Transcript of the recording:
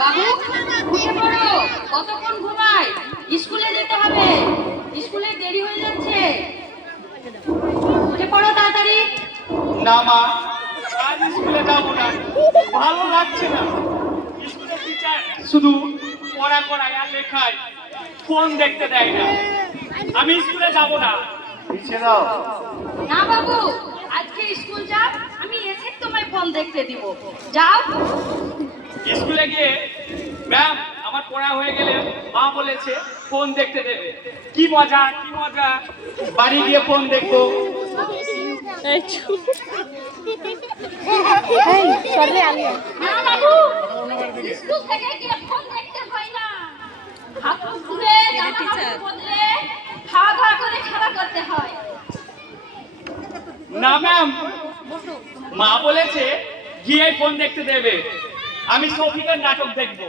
বাবু উঠে পড়ো, কতক্ষণ ঘুমাই? স্কুলে যেতে হবে, স্কুলে দেরি হয়ে যাচ্ছে। উঠে পড়ো তাড়াতাড়ি। না মা, আজ স্কুলে যাবো না, ভালো লাগছে না। স্কুলের টিচার শুধু পড়া করায় আর লেখায়, ফোন দেখতে দেয় না। আমি স্কুলে যাব না। পিছিয়ে দাও। না বাবু, আজকে স্কুল যাও, আমি এসে তোমায় ফোন দেখতে দিব। যাও। স্কুলে গিয়ে ম্যাম আমার পড়া হয়ে গেলে মা বলেছে ফোন দেখতে দেবে। কি মজা কি মজা, বাড়ি গিয়ে ফোন দেখবো। না বাবু, স্কুল থেকে গিয়ে ফোন দেখতে হয় না। হাত মুখ ধুয়ে জামা কাপড় বদলে খাওয়া দাওয়া করে খেলা করতে হয়। না ম্যাম, মা বলেছে গিয়ে ফোন দেখতে দেবে, আমি শফিকের নাটক দেখবো।